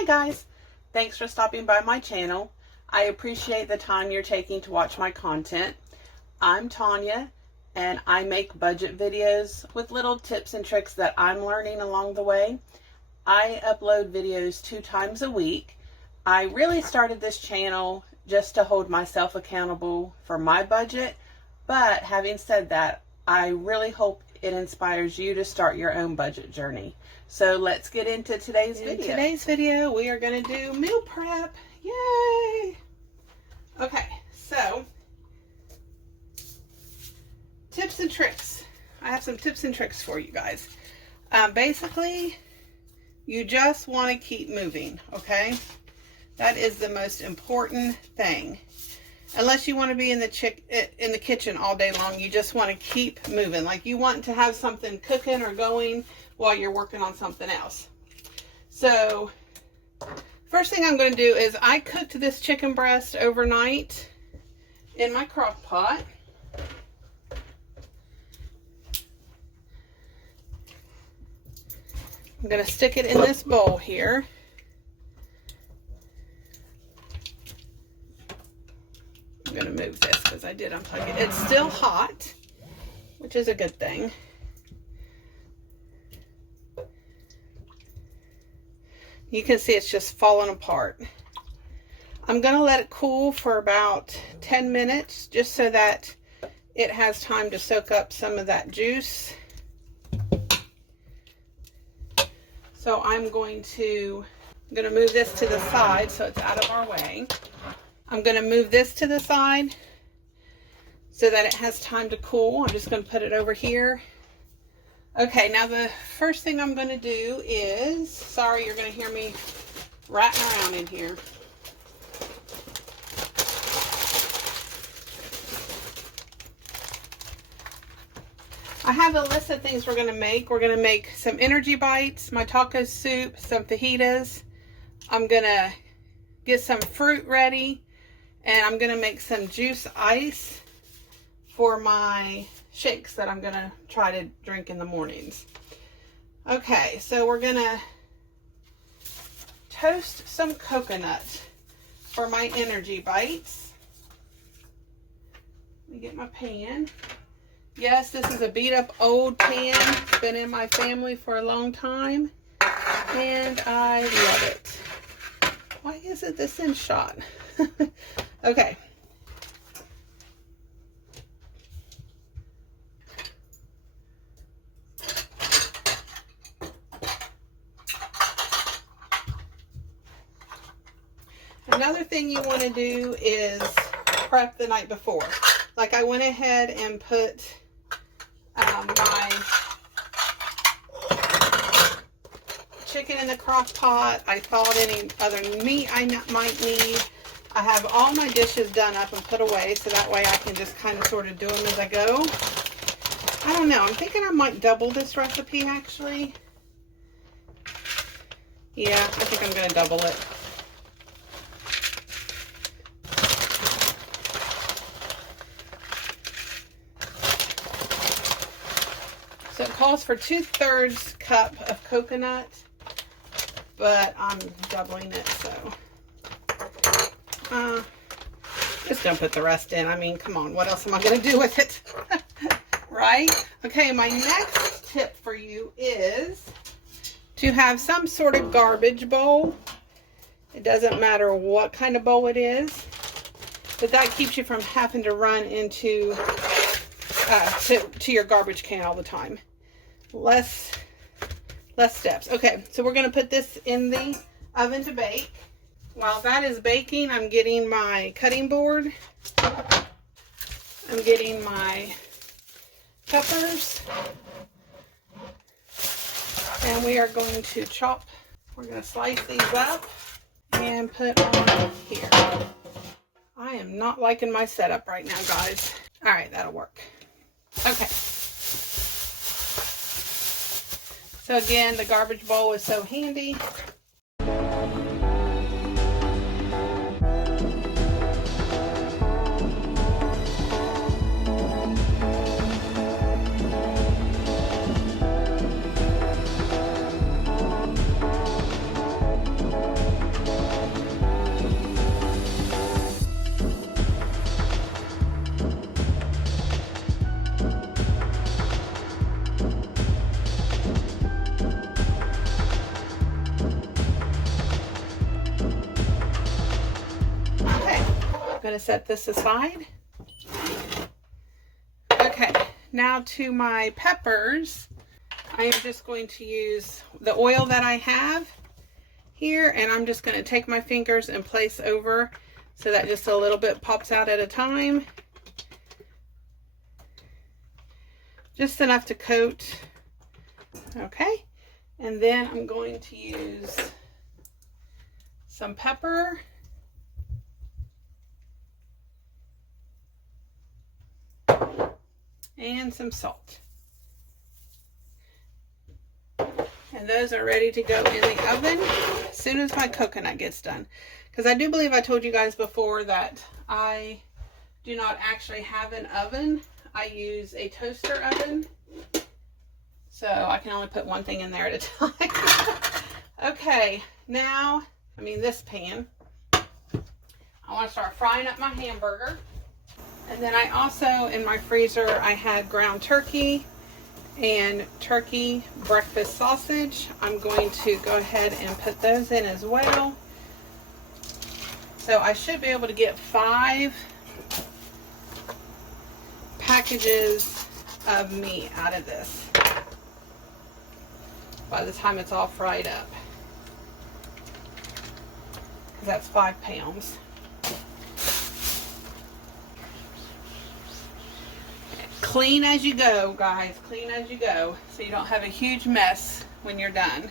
Hi guys, thanks for stopping by my channel. I appreciate the time you're taking to watch my content. I'm Tanya and I make budget videos with little tips and tricks that I'm learning along the way. I upload videos 2 times a week. I really started this channel just to hold myself accountable for my budget, but having said that, I really hope it inspires you to start your own budget journey. So let's get into today's video. In today's video, we are going to do meal prep. Yay! Okay, so tips and tricks. I have some tips and tricks for you guys. Basically, you just want to keep moving, okay? That is the most important thing. Unless you want to be in the kitchen all day long, you just want to keep moving. Like you want to have something cooking or going while you're working on something else. So, first thing I'm going to do is I cooked this chicken breast overnight in my crock pot. I'm going to stick it in this bowl here. I'm going to move this because I did unplug it. It's still hot, which is a good thing. You can see it's just falling apart. I'm going to let it cool for about 10 minutes just so that it has time to soak up some of that juice. So I'm going to move this to the side so it's out of our way. I'm going to move this to the side so that it has time to cool. I'm just going to put it over here. Okay, now the first thing I'm going to do is, sorry, you're going to hear me ratting around in here. I have a list of things we're going to make. We're going to make some energy bites, my taco soup, some fajitas. I'm going to get some fruit ready. And I'm going to make some juice ice for my shakes that I'm going to try to drink in the mornings. Okay, so we're going to toast some coconut for my energy bites. Let me get my pan. Yes, this is a beat up old pan. It's been in my family for a long time. And I love it. Why isn't this in shot? Okay. Another thing you want to do is prep the night before. Like I went ahead and put my chicken in the crock pot. I thawed any other meat I might need. I have all my dishes done up and put away so that way I can just kind of sort of do them as I go. I don't know. I'm thinking I might double this recipe actually. Yeah, I think I'm going to double it. So it calls for 2/3 cup of coconut, but I'm doubling it, so just don't put the rest in. I mean, come on, what else am I going to do with it? Right? Okay, my next tip for you is to have some sort of garbage bowl. It doesn't matter what kind of bowl it is, but that keeps you from having to run into to your garbage can all the time. Less steps. Okay, so we're going to put this in the oven to bake. While that is baking, I'm getting my cutting board. I'm getting my peppers. And we are going to chop. We're going to slice these up and put on here. I am not liking my setup right now, guys. All right, that'll work. Okay. So again, the garbage bowl is so handy. going to set this aside. Okay, now to my peppers. I am just going to use the oil that I have here, and I'm just going to take my fingers and place over so that just a little bit pops out at a time. Just enough to coat. Okay, and then I'm going to use some pepper. And some salt. And those are ready to go in the oven as soon as my coconut gets done. Because I do believe I told you guys before that I do not actually have an oven. I use a toaster oven. So I can only put one thing in there at a time. Okay, now, this pan. I want to start frying up my hamburger. And then I also, in my freezer, I had ground turkey and turkey breakfast sausage. I'm going to go ahead and put those in as well. So I should be able to get 5 packages of meat out of this by the time it's all fried up. Because that's 5 pounds. Clean as you go, guys. Clean as you go, so you don't have a huge mess when you're done.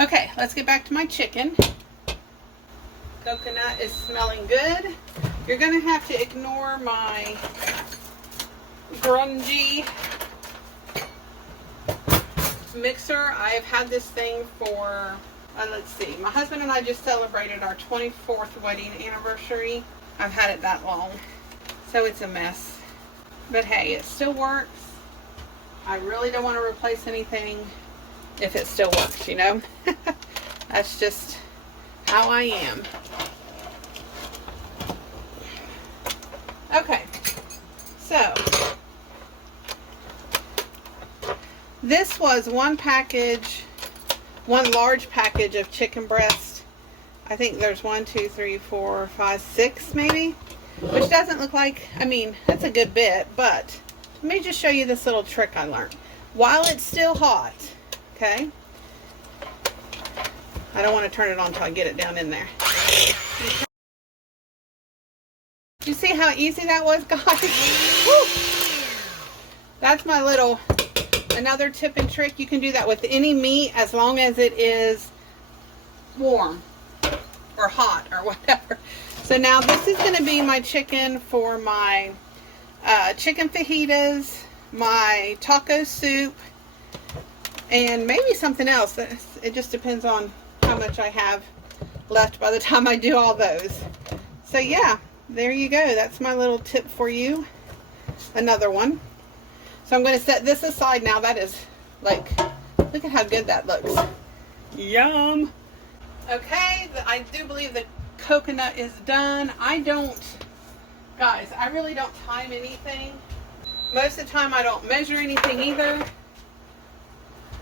Okay, let's get back to my chicken. Coconut is smelling good. You're gonna have to ignore my grungy mixer. I've had this thing for, let's see, my husband and I just celebrated our 24th wedding anniversary. I've had it that long, so it's a mess. But hey, it still works. I really don't want to replace anything if it still works, you know? That's just how I am. Okay, so this was one large package of chicken breast. I think there's 1, 2, 3, 4, 5, 6 maybe. Which doesn't look like, that's a good bit, but let me just show you this little trick I learned. While it's still hot, okay? I don't want to turn it on until I get it down in there. You see how easy that was, guys? Woo! That's my another tip and trick. You can do that with any meat as long as it is warm or hot or whatever. So now this is going to be my chicken for my chicken fajitas, my taco soup, and maybe something else. It just depends on how much I have left by the time I do all those. So yeah, there you go. That's my little tip for you. Another one. So I'm going to set this aside now. That is look at how good that looks. Yum. Okay, I do believe the coconut is done. Guys, I really don't time anything. Most of the time I don't measure anything either.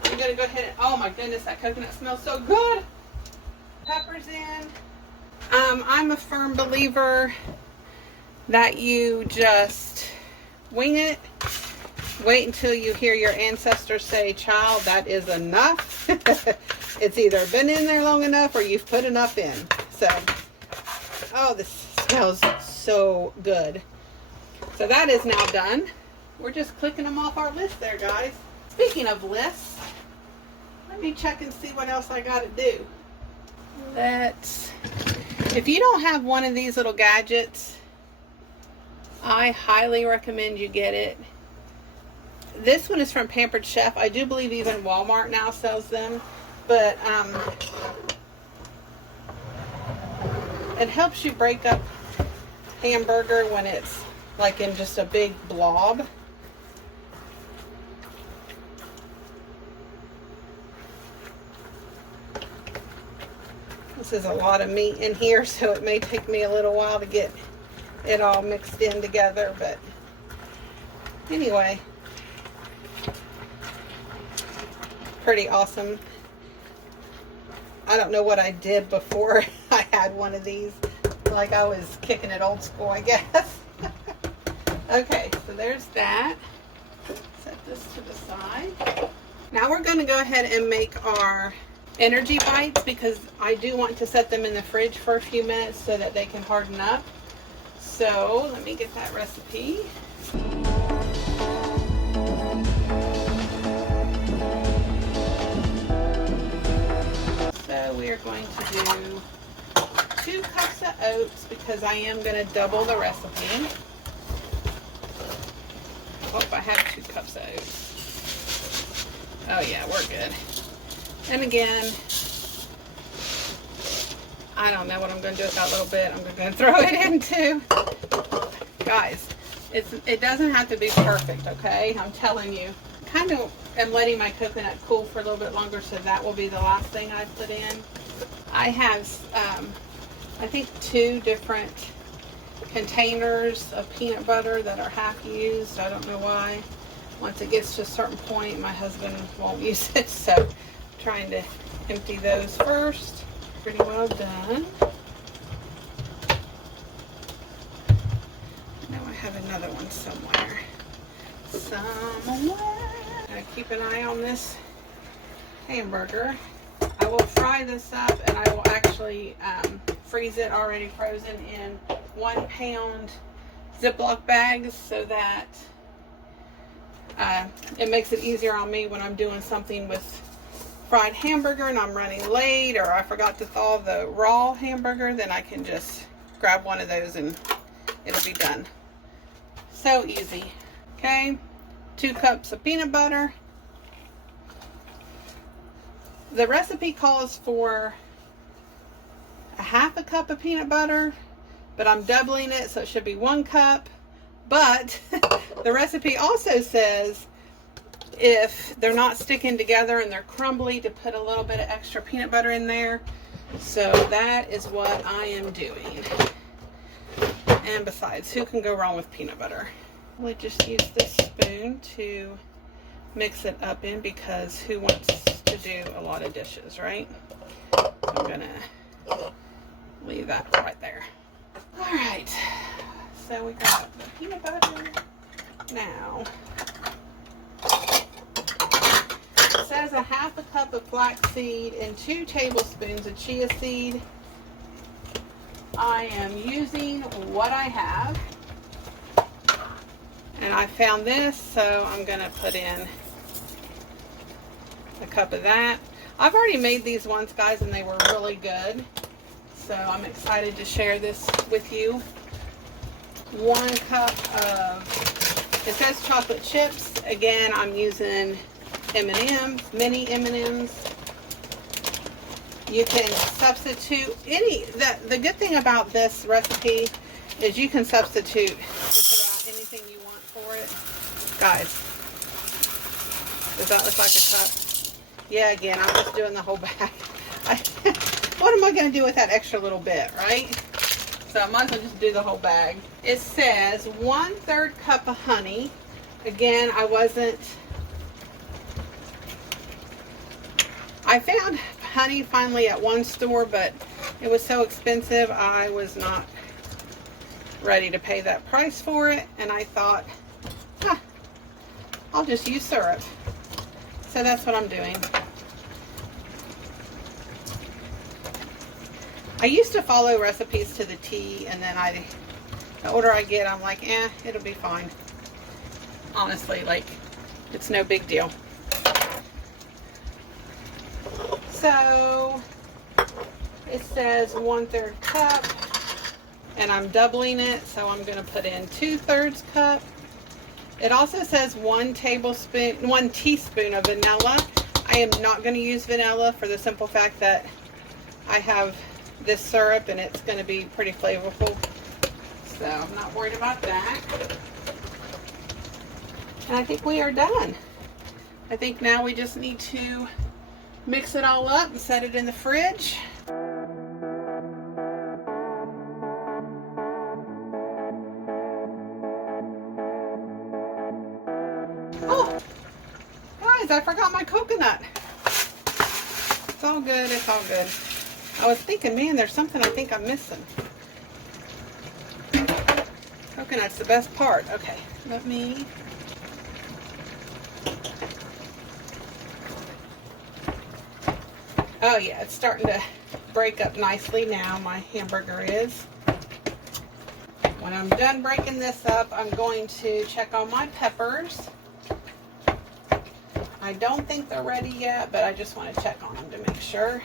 I'm gonna go ahead and, oh my goodness, that coconut smells so good. Peppers in. I'm a firm believer that you just wing it. Wait until you hear your ancestors say, child, that is enough. It's either been in there long enough or you've put enough in. So, oh, this smells so good. So that is now done. We're just clicking them off our list there, guys. Speaking of lists, let me check and see what else I got to do. If you don't have one of these little gadgets, I highly recommend you get it. This one is from Pampered Chef. I do believe even Walmart now sells them. But it helps you break up hamburger when it's like in just a big blob. This is a lot of meat in here, so it may take me a little while to get it all mixed in together, but anyway, pretty awesome. I don't know what I did before I had one of these, like I was kicking it old school, I guess. Okay, so there's that. Set this to the side. Now we're going to go ahead and make our energy bites, because I do want to set them in the fridge for a few minutes so that they can harden up. So let me get that recipe. So we are going to do 2 cups of oats, because I am going to double the recipe. Oh, I have 2 cups of oats. Oh yeah, we're good. And again, I don't know what I'm going to do with that little bit. I'm going to throw it into. Guys, it doesn't have to be perfect, okay? I'm telling you. Kind of am letting my coconut cool for a little bit longer, so that will be the last thing I put in. I have, I think 2 different containers of peanut butter that are half used. I don't know why. Once it gets to a certain point, my husband won't use it, so I'm trying to empty those first. Pretty well done. Now I have another one somewhere. Gotta keep an eye on this hamburger. I will fry this up, and I will actually freeze it already frozen in 1 pound Ziploc bags, so that it makes it easier on me when I'm doing something with fried hamburger and I'm running late, or I forgot to thaw the raw hamburger. Then I can just grab one of those and it'll be done. So easy. Okay, 2 cups of peanut butter. The recipe calls for a 1/2 cup of peanut butter, but I'm doubling it, so it should be 1 cup. But the recipe also says if they're not sticking together and they're crumbly, to put a little bit of extra peanut butter in there. So that is what I am doing. And besides, who can go wrong with peanut butter? We'll just use this spoon to mix it up in, because who wants to do a lot of dishes, right? So I'm gonna leave that right there. All right, so we got the peanut butter. Now, it says a 1/2 cup of flaxseed and 2 tablespoons of chia seed. I am using what I have, and I found this, so I'm gonna put in a cup of that. I've already made these once, guys, and they were really good, so I'm excited to share this with you. 1 cup of, it says chocolate chips. Again, I'm using M&M's, mini M&M's. You can substitute any, the good thing about this recipe is you can substitute just about anything you want for it. Guys, does that look like a cup? Yeah, again, I'm just doing the whole bag. What am I going to do with that extra little bit, right? So I might as well just do the whole bag. It says 1/3 cup of honey. Again, I found honey finally at one store, but it was so expensive I was not ready to pay that price for it, and I thought, I'll just use syrup. So that's what I'm doing. I used to follow recipes to the T, and then the older I get, I'm like, it'll be fine. Honestly, like, it's no big deal. So it says 1/3 cup, and I'm doubling it, so I'm going to put in 2/3 cup. It also says 1 teaspoon of vanilla. I am not going to use vanilla for the simple fact that I have this syrup and it's going to be pretty flavorful, so I'm not worried about that. And I think we are done. I think now we just need to mix it all up and set it in the fridge. Oh, guys, I forgot my coconut. It's all good, it's all good. I was thinking, man, there's something I think I'm missing. Coconut's the best part. Okay, let me... Oh yeah, it's starting to break up nicely now, my hamburger is. When I'm done breaking this up, I'm going to check on my peppers. I don't think they're ready yet, but I just want to check on them to make sure.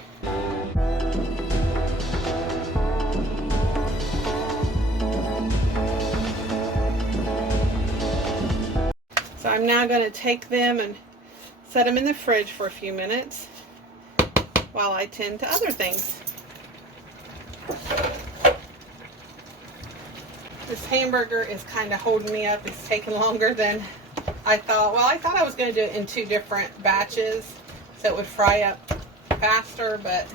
So I'm now going to take them and set them in the fridge for a few minutes while I tend to other things. This hamburger is kind of holding me up. It's taking longer than I thought. Well, I thought I was going to do it in 2 different batches so it would fry up faster, but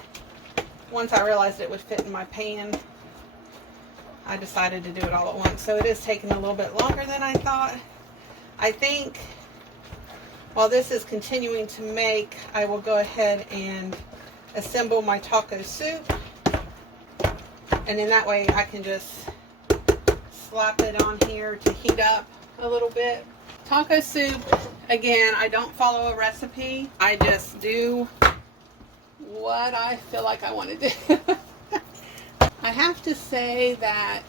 once I realized it would fit in my pan, I decided to do it all at once. So it is taking a little bit longer than I thought. I think while this is continuing to make, I will go ahead and assemble my taco soup, and then that way I can just slap it on here to heat up a little bit. Taco soup, again, I don't follow a recipe. I just do what I feel like I want to do. I have to say that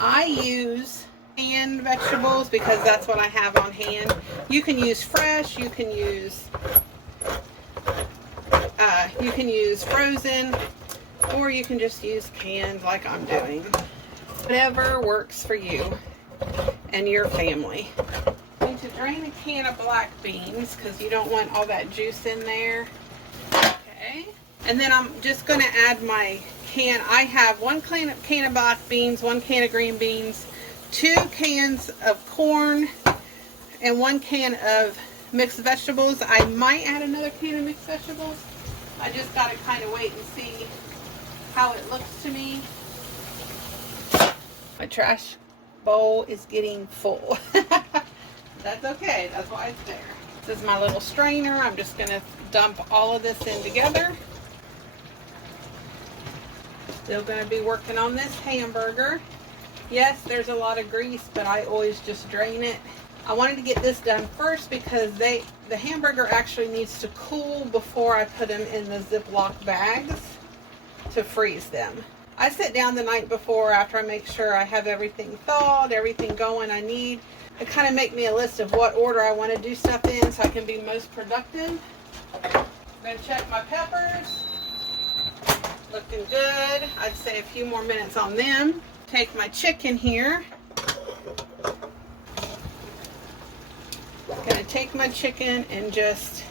I use canned vegetables because that's what I have on hand. You can use fresh, you can use frozen, or you can just use canned like I'm doing. Whatever works for you and your family. I'm going to drain a can of black beans because you don't want all that juice in there. Okay. And then I'm just going to add my can. I have 1 can of black beans, 1 can of green beans, 2 cans of corn, and 1 can of mixed vegetables. I might add another can of mixed vegetables. I just got to kind of wait and see how it looks to me. My trash bowl is getting full. That's okay. That's why it's there. This is my little strainer. I'm just going to dump all of this in together. Still going to be working on this hamburger. Yes, there's a lot of grease, but I always just drain it. I wanted to get this done first because the hamburger actually needs to cool before I put them in the Ziploc bags to freeze them. I sit down the night before after I make sure I have everything thawed, everything going I need. I kind of make me a list of what order I want to do stuff in so I can be most productive. I'm going to check my peppers. Looking good. I'd say a few more minutes on them. Take my chicken here. Gonna take my chicken and just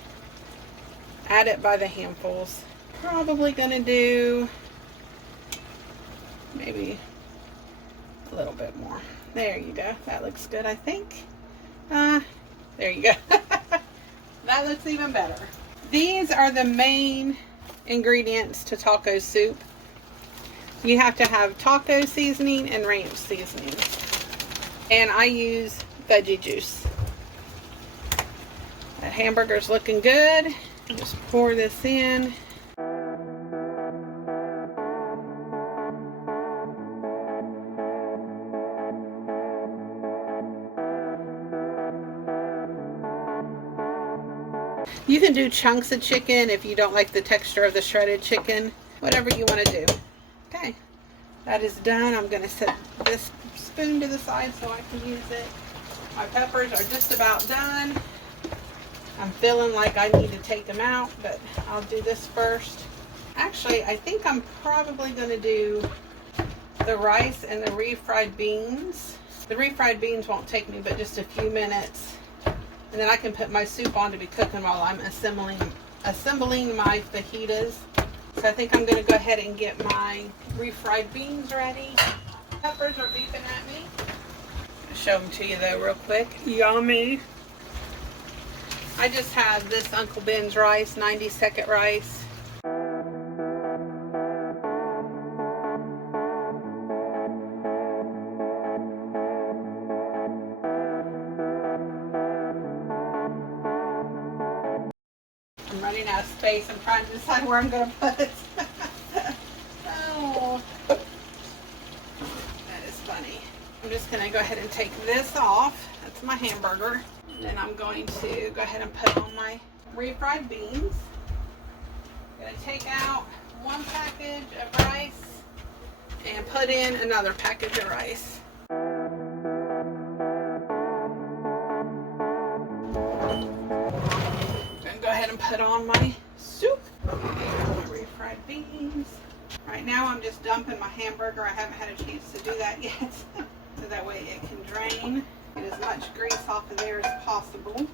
add it by the handfuls. Probably gonna do maybe a little bit more. There you go. That looks good, I think. There you go. That looks even better. These are the main ingredients to taco soup. You have to have taco seasoning and ranch seasoning. And I use veggie juice. That hamburger's looking good. Just pour this in. You can do chunks of chicken if you don't like the texture of the shredded chicken. Whatever you want to do. Okay, that is done. I'm going to set this spoon to the side so I can use it. My peppers are just about done. I'm feeling like I need to take them out, but I'll do this first. Actually, I think I'm probably going to do the rice and the refried beans. The refried beans won't take me but just a few minutes. And then I can put my soup on to be cooking while I'm assembling my fajitas. So I think I'm going to go ahead and get my refried beans ready. Peppers are beeping at me. I'll show them to you though real quick. Yummy. I just had this Uncle Ben's rice, 90-second rice. I'm running out of space. I'm trying to decide where I'm going to put it. Oh, that is funny. I'm just just going to go ahead and take this off. That's my hamburger. And then I'm going to go ahead and put on my refried beans. I'm going to take out one package of rice and put in another package of rice. Go ahead and put on my soup, my refried beans. Right now I'm just dumping my hamburger. I haven't had a chance to do that yet. So that way it can drain, get as much grease off of there as possible.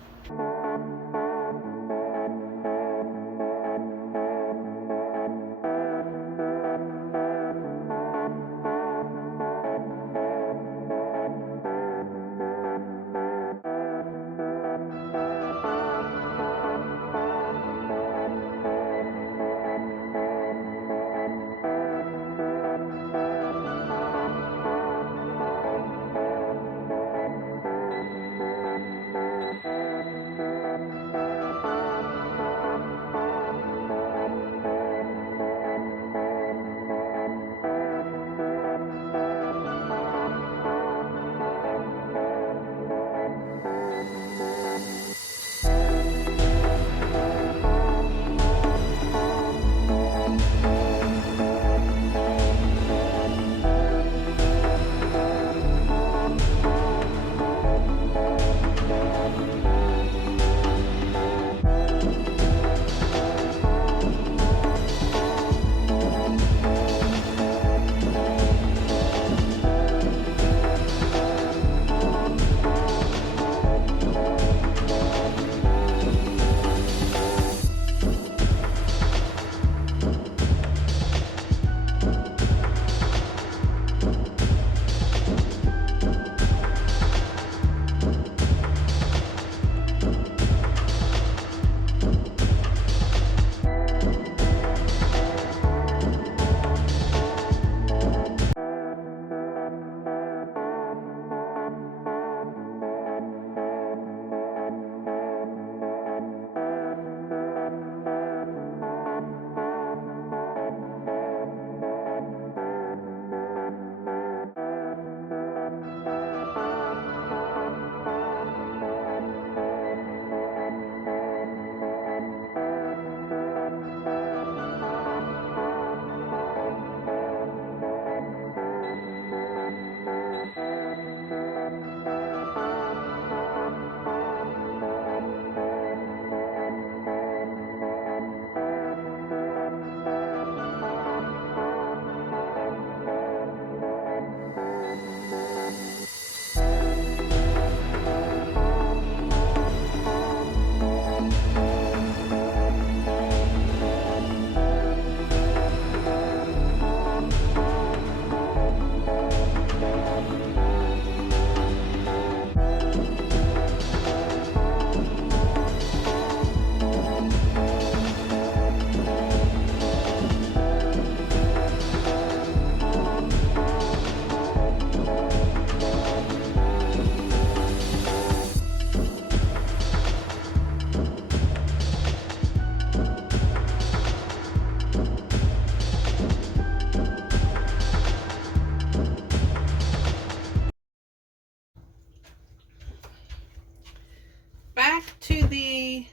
Back to the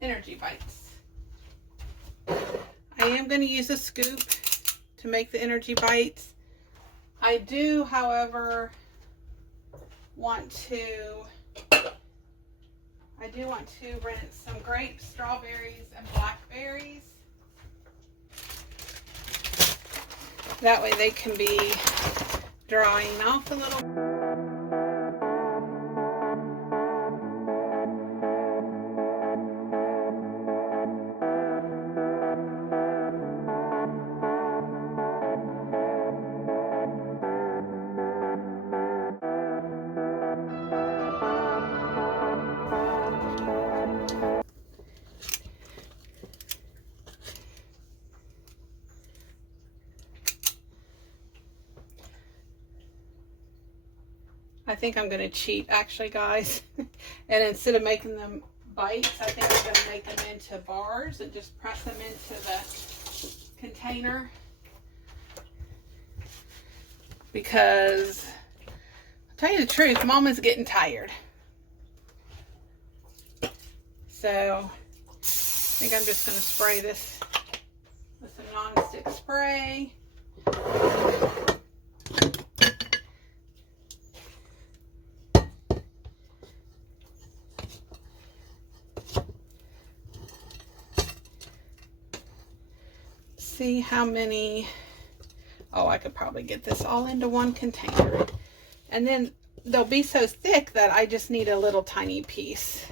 Energy Bites. I am going to use a scoop to make the Energy Bites. I do, however, want to rinse some grapes, strawberries, and blackberries. That way they can be drying off a little. I think I'm going to cheat, actually, guys. And instead of making them bites, I think I'm going to make them into bars and just press them into the container. Because Tell you the truth, Mama's getting tired. So I think I'm just going to spray this with some non-stick spray. See how many. Oh, I could probably get this all into one container. And then they'll be so thick that I just need a little tiny piece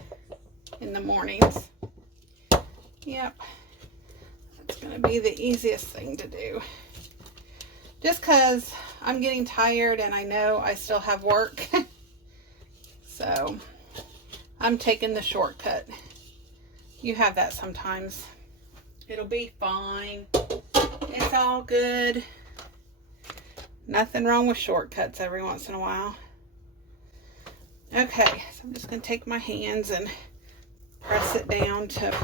in the mornings. Yep. That's going to be the easiest thing to do. Just because I'm getting tired and I know I still have work. So I'm taking the shortcut. You have that sometimes. It'll be fine. It's all good. Nothing wrong with shortcuts every once in a while. Okay, so I'm just going to take my hands and press it down to...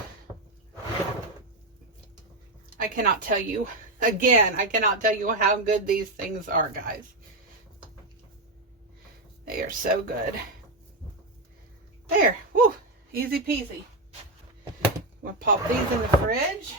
I cannot tell you, again, I cannot tell you how good these things are, guys. They are so good. There, woo, easy peasy. We'll pop these in the fridge.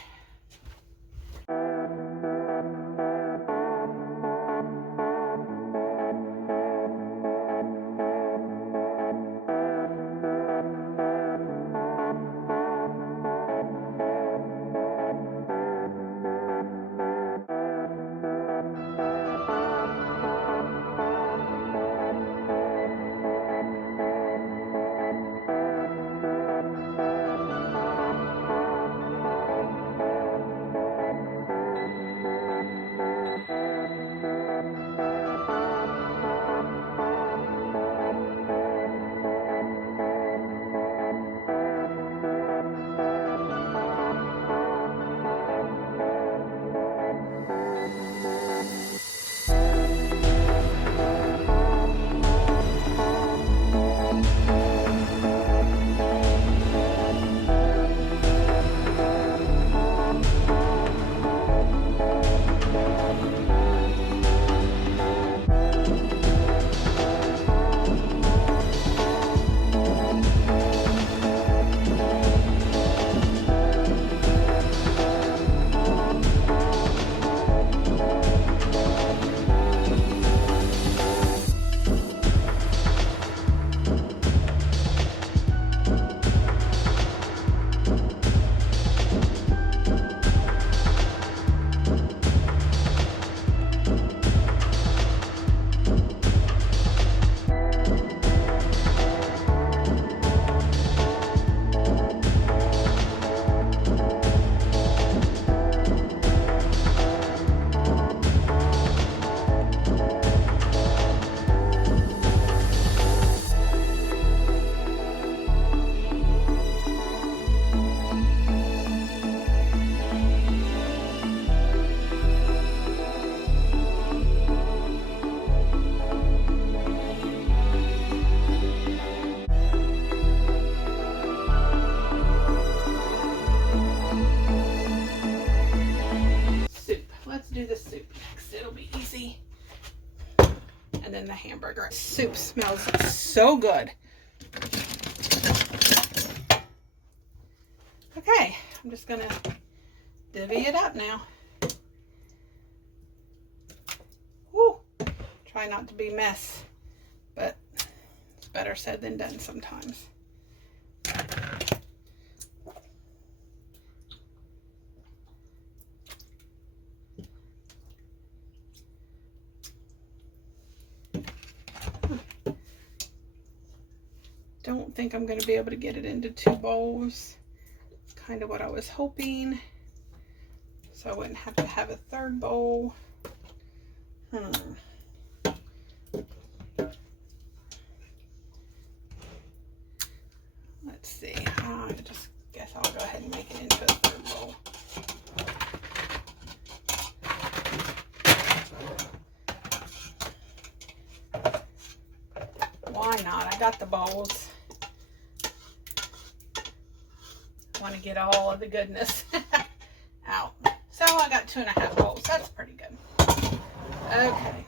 And then the hamburger. Soup smells so good. Okay, I'm just gonna divvy it up now. Woo! Try not to be mess, but it's better said than done sometimes. Don't think I'm going to be able to get it into 2 bowls. It's kind of what I was hoping. So I wouldn't have to have a 3rd bowl. Let's see. I just guess I'll go ahead and make it into a 3rd bowl. Why not? I got the bowls. I want to get all of the goodness out. So I got 2.5 bowls. That's pretty good. Okay.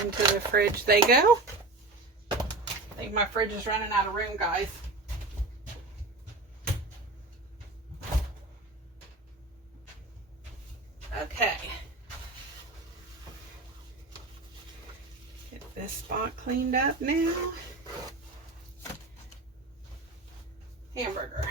into the fridge they go. I think my fridge is running out of room, guys. Okay. Get this spot cleaned up now. Hamburger.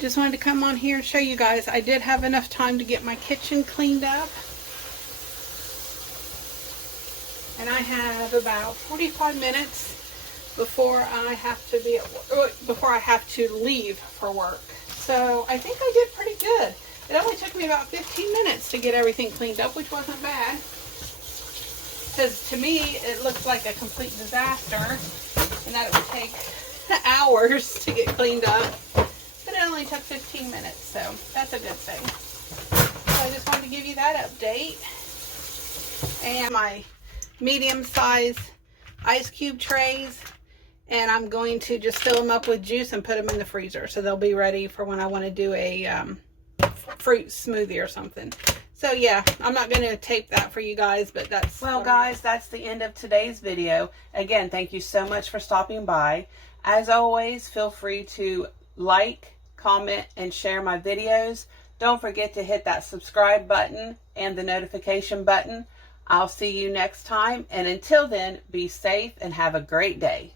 Just wanted to come on here and show you guys I did have enough time to get my kitchen cleaned up. And I have about 45 minutes before I have to leave for work. So I think I did pretty good. It only took me about 15 minutes to get everything cleaned up, which wasn't bad. Because to me, it looks like a complete disaster and that it would take hours to get cleaned up. But it only took 15 minutes, so that's a good thing. So I just wanted to give you that update. And my medium-sized ice cube trays, and I'm going to just fill them up with juice and put them in the freezer, so they'll be ready for when I want to do a fruit smoothie or something. So yeah, I'm not going to tape that for you guys, but that's... Well guys, that's the end of today's video. Again, thank you so much for stopping by. As always, feel free to like, comment, and share my videos. Don't forget to hit that subscribe button and the notification button. I'll see you next time, and until then, be safe and have a great day.